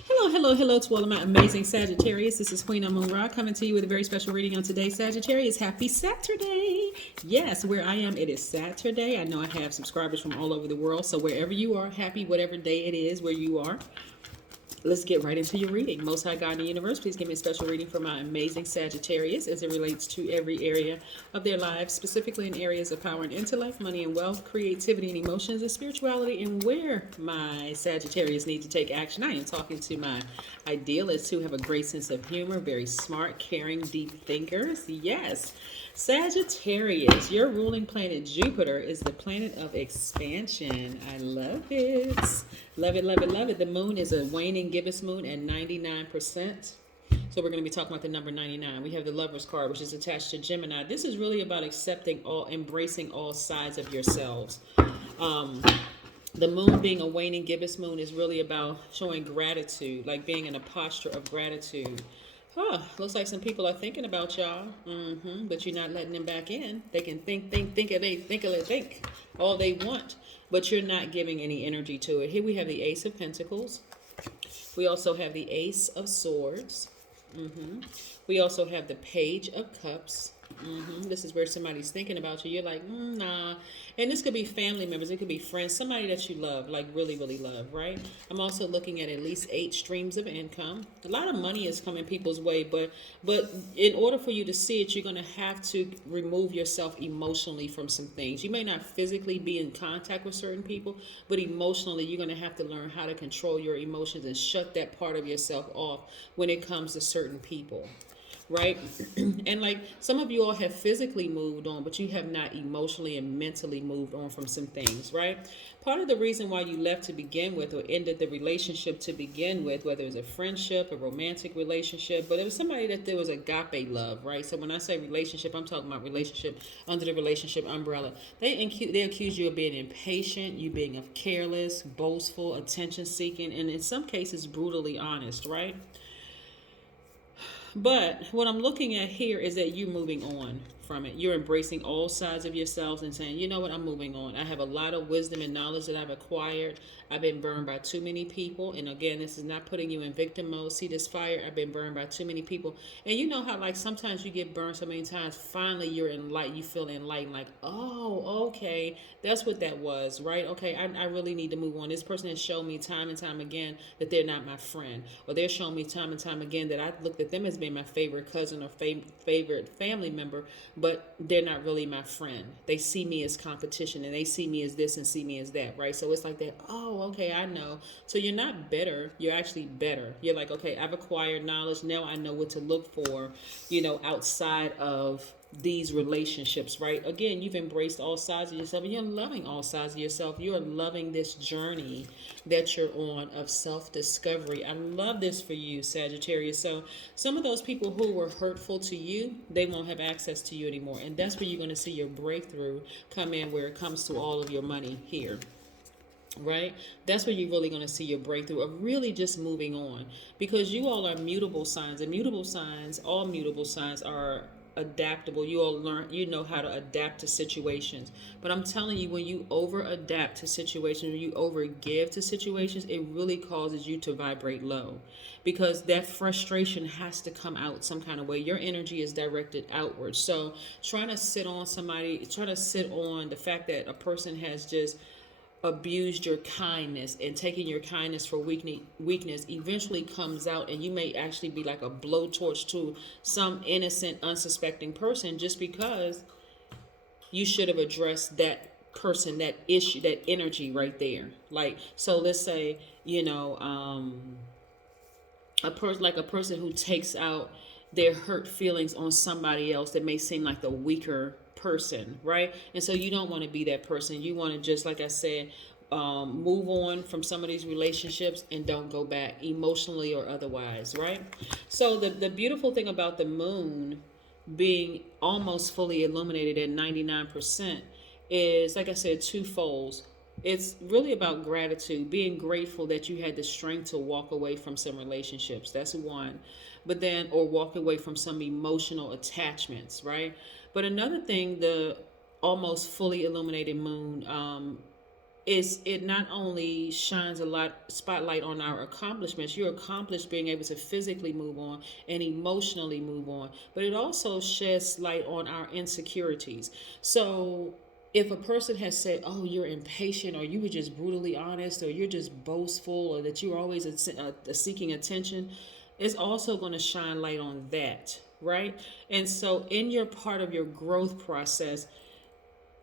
Hello, hello, hello to all of my amazing Sagittarius. This is Queen Amun Ra coming to you with a very special reading on today. Sagittarius, happy Saturday. Yes, where I am, it is Saturday. I know I have subscribers from all over the world. So wherever you are, happy whatever day it is where you are. Let's get right into your reading. Most High God in the universe, please give me a special reading for my amazing Sagittarius as it relates to every area of their lives, specifically in areas of power and intellect, money and wealth, creativity and emotions, and spirituality, and where my Sagittarius need to take action. I am talking to my idealists who have a great sense of humor, very smart, caring, deep thinkers. Yes. Sagittarius, your ruling planet Jupiter is the planet of expansion. I love it. Love it, love it, love it. The moon is a waning gibbous moon at 99%. So we're going to be talking about the number 99. We have the Lover's card, which is attached to Gemini. This is really about embracing all sides of yourselves. The moon being a waning gibbous moon is really about showing gratitude, like being in a posture of gratitude. Looks like some people are thinking about y'all, but you're not letting them back in. They can think all they want, but you're not giving any energy to it. Here we have the Ace of Pentacles. We also have the Ace of Swords. We also have the Page of Cups. This is where somebody's thinking about you. You're like, nah. And this could be family members. It could be friends. Somebody that you love, like really, really love, right? I'm also looking at least 8 streams of income. A lot of money is coming people's way, but in order for you to see it, you're going to have to remove yourself emotionally from some things. You may not physically be in contact with certain people, but emotionally, you're going to have to learn how to control your emotions and shut that part of yourself off when it comes to certain people. Right? And like some of you all have physically moved on, but you have not emotionally and mentally moved on from some things, right? Part of the reason why you left to begin with or ended the relationship to begin with, whether it was a friendship, a romantic relationship, but it was somebody that there was agape love, right? So when I say relationship, I'm talking about relationship under the relationship umbrella. They accuse you of being impatient, you being of careless, boastful, attention seeking, and in some cases brutally honest, right? But what I'm looking at here is that you're moving on from it. You're embracing all sides of yourselves and saying, you know what, I'm moving on. I have a lot of wisdom and knowledge that I've acquired. I've been burned by too many people. And again, this is not putting you in victim mode. See this fire? I've been burned by too many people. And you know how like sometimes you get burned so many times, finally you're enlightened, you feel enlightened, like, oh, okay, that's what that was, right? Okay, I really need to move on. This person has shown me time and time again that they're not my friend. Or they're showing me time and time again that I looked at them as being my favorite cousin or favorite family member, but they're not really my friend. They see me as competition and they see me as this and see me as that, right? So it's like that, oh, okay, I know. So you're not bitter, you're actually better. You're like, okay, I've acquired knowledge. Now I know what to look for, outside of these relationships, right? Again, you've embraced all sides of yourself and you're loving all sides of yourself. You're loving this journey that you're on of self-discovery. I love this for you, Sagittarius. So some of those people who were hurtful to you, they won't have access to you anymore. And that's where you're going to see your breakthrough come in, where it comes to all of your money here, right? That's where you're really going to see your breakthrough of really just moving on, because you all are mutable signs, and all mutable signs are adaptable. You all learn, how to adapt to situations. But I'm telling you, when you over adapt to situations, when you over give to situations, it really causes you to vibrate low, because that frustration has to come out some kind of way. Your energy is directed outward. So trying to sit on the fact that a person has just abused your kindness and taking your kindness for weakness eventually comes out, and you may actually be like a blowtorch to some innocent, unsuspecting person, just because you should have addressed that person, that issue, that energy right there. Like, so let's say, a person who takes out their hurt feelings on somebody else that may seem like the weaker person, right? And so you don't want to be that person. You want to, just like I said, move on from some of these relationships and don't go back emotionally or otherwise, right? So the beautiful thing about the moon being almost fully illuminated at 99% is, like I said, twofold. It's really about gratitude, being grateful that you had the strength to walk away from some relationships. That's one. But then, or walk away from some emotional attachments, right? But another thing, the almost fully illuminated moon it not only shines a lot spotlight on our accomplishments, you're accomplished being able to physically move on and emotionally move on, but it also sheds light on our insecurities. So if a person has said, oh, you're impatient, or you were just brutally honest, or you're just boastful, or that you're always seeking attention, it's also going to shine light on that, right? And so in your part of your growth process,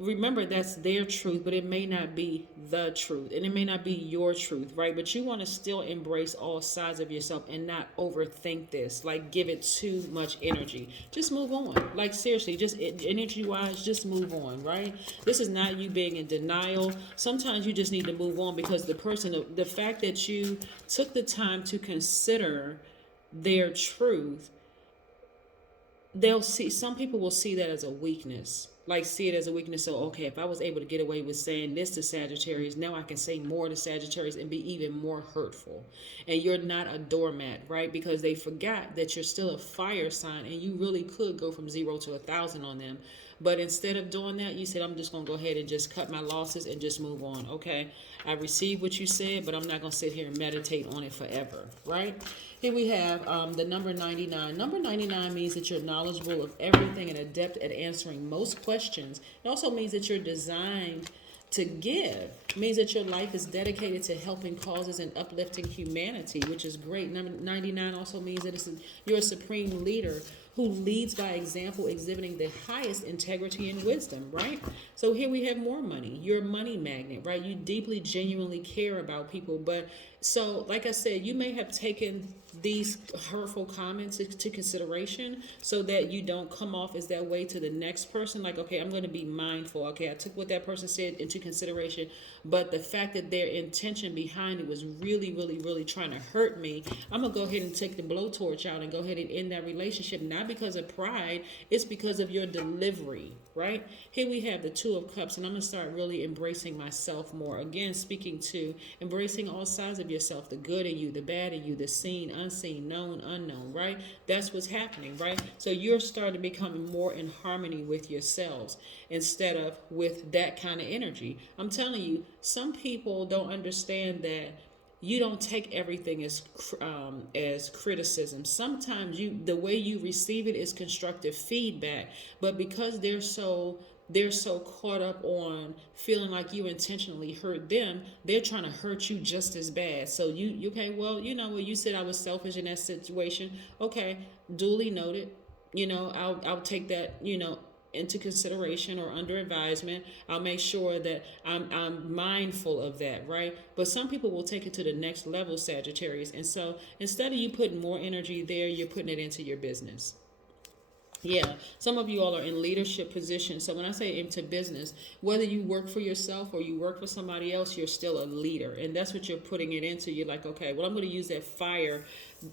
remember that's their truth, but it may not be the truth, and it may not be your truth, right? But you want to still embrace all sides of yourself and not overthink this, like give it too much energy. Just move on, like seriously, just energy wise, just move on, right? This is not you being in denial. Sometimes you just need to move on because the fact that you took the time to consider their truth, they'll see, some people will see that as a weakness, like see it as a weakness. So okay, if I was able to get away with saying this to Sagittarius, now I can say more to Sagittarius and be even more hurtful. And you're not a doormat, right? Because they forgot that you're still a fire sign, and you really could go from 0 to 1,000 on them. But instead of doing that, you said, I'm just going to go ahead and just cut my losses and just move on. Okay, I received what you said, but I'm not going to sit here and meditate on it forever, right? Here we have the number 99. Number 99 means that you're knowledgeable of everything and adept at answering most questions. It also means that you're designed to give. It means that your life is dedicated to helping causes and uplifting humanity, which is great. Number 99 also means that you're a supreme leader who leads by example, exhibiting the highest integrity and wisdom, right? So here we have more money. You're a money magnet, right? You deeply, genuinely care about people. But so, like I said, you may have taken these hurtful comments into consideration so that you don't come off as that way to the next person. Like, okay, I'm going to be mindful. Okay, I took what that person said into consideration, but the fact that their intention behind it was really, really, really trying to hurt me, I'm going to go ahead and take the blowtorch out and go ahead and end that relationship, not because of pride, it's because of your delivery, right? Here we have the Two of Cups, and I'm going to start really embracing myself more. Again, speaking to embracing all sides of yourself, the good in you, the bad in you, the seen, unseen, known, unknown, right? That's what's happening, right? So you're starting to become more in harmony with yourselves instead of with that kind of energy. I'm telling you, some people don't understand that you don't take everything as criticism. Sometimes the way you receive it is constructive feedback, but because they're so caught up on feeling like you intentionally hurt them, they're trying to hurt you just as bad. So you okay, well, you said I was selfish in that situation. Okay, duly noted. I'll take that, into consideration or under advisement. I'll make sure that I'm mindful of that, right? But some people will take it to the next level, Sagittarius. And so instead of you putting more energy there, you're putting it into your business. Yeah, some of you all are in leadership positions. So when I say into business, whether you work for yourself or you work for somebody else, you're still a leader. And that's what you're putting it into. You're like, okay, well, I'm going to use that fire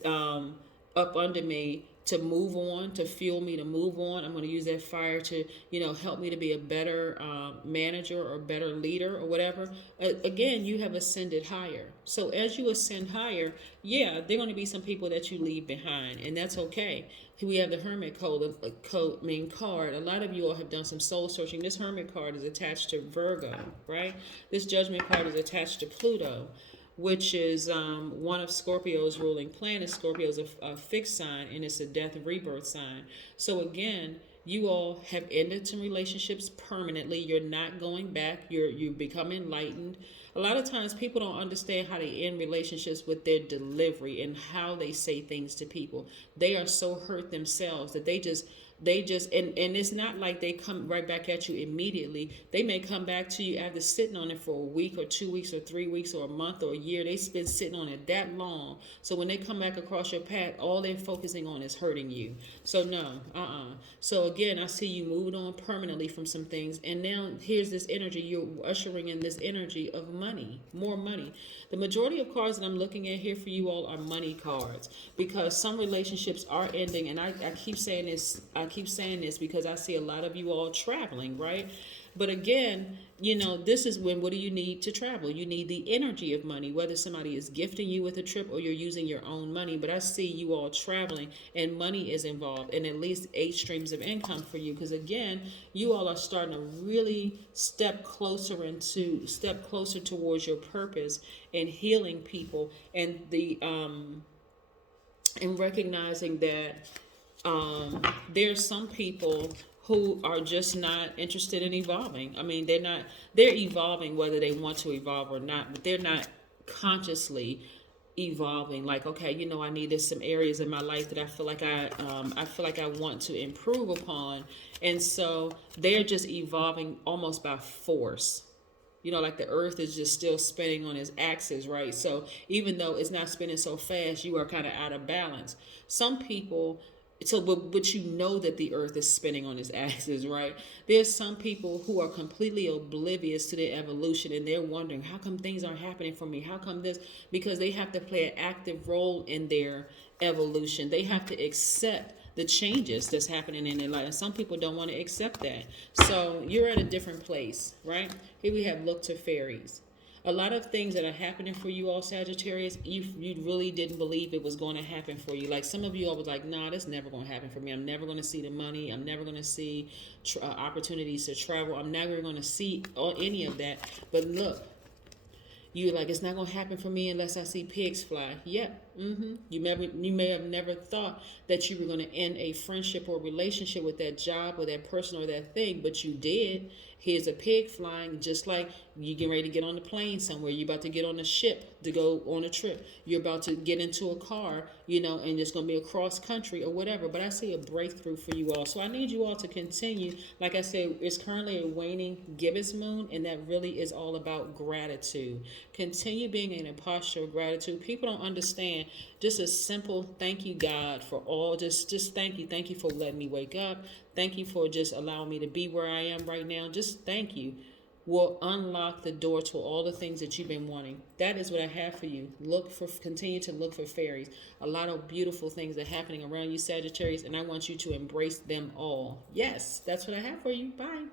up under me to move on, to fuel me to move on. I'm going to use that fire to, help me to be a better manager or better leader or whatever. Again, you have ascended higher. So as you ascend higher, yeah, there are going to be some people that you leave behind, and that's okay. We have the Hermit card. A lot of you all have done some soul searching. This Hermit card is attached to Virgo, right? This Judgment card is attached to Pluto, which is one of Scorpio's ruling planets. Scorpio is a fixed sign, and it's a death and rebirth sign. So again, you all have ended some relationships permanently. You're not going back. You become enlightened. A lot of times people don't understand how they end relationships with their delivery and how they say things to people. They are so hurt themselves that they just and it's not like they come right back at you immediately. They may come back to you after sitting on it for a week or 2 weeks or 3 weeks or a month or a year. They've been sitting on it that long. So when they come back across your path, all they're focusing on is hurting you. So no, So again, I see you moving on permanently from some things. And now here's this energy. You're ushering in this energy of money, more money. The majority of cards that I'm looking at here for you all are money cards, because some relationships are ending. And I keep saying this because I see a lot of you all traveling, right? But again, this is when, what do you need to travel? You need the energy of money, whether somebody is gifting you with a trip or you're using your own money. But I see you all traveling and money is involved, and at least 8 streams of income for you. Because again, you all are starting to really step closer towards your purpose and healing people, and and recognizing that there's some people who are just not interested in evolving. I mean, they're evolving whether they want to evolve or not, but they're not consciously evolving. Like, okay, I need, there's some areas in my life that I feel like I want to improve upon. And so they're just evolving almost by force. Like the earth is just still spinning on its axis, right? So even though it's not spinning so fast, you are kind of out of balance. Some people, but you know that the earth is spinning on its axis, right? There's some people who are completely oblivious to their evolution, and they're wondering, how come things aren't happening for me? How come this? Because they have to play an active role in their evolution. They have to accept the changes that's happening in their life. And some people don't want to accept that. So you're at a different place, right? Here we have look to fairies. A lot of things that are happening for you all, Sagittarius, you really didn't believe it was going to happen for you. Like some of you all was like, nah, that's never going to happen for me. I'm never going to see the money. I'm never going to see opportunities to travel. I'm never going to see any of that. But look, you're like, it's not going to happen for me unless I see pigs fly. Yep. You may have never thought that you were going to end a friendship or relationship with that job or that person or that thing, but you did. Here's a pig flying, just like you getting ready to get on the plane somewhere. You're about to get on a ship to go on a trip. You're about to get into a car, and it's going to be across country or whatever. But I see a breakthrough for you all. So I need you all to continue. Like I said, it's currently a waning gibbous moon, and that really is all about gratitude. Continue being in a posture of gratitude. People don't understand. Just a simple thank you, God, for all. Just thank you. Thank you for letting me wake up. Thank you for just allowing me to be where I am right now. Just thank you will unlock the door to all the things that you've been wanting. That is what I have for you. Continue to look for fairies. A lot of beautiful things are happening around you, Sagittarius, and I want you to embrace them all. Yes, that's what I have for you. Bye.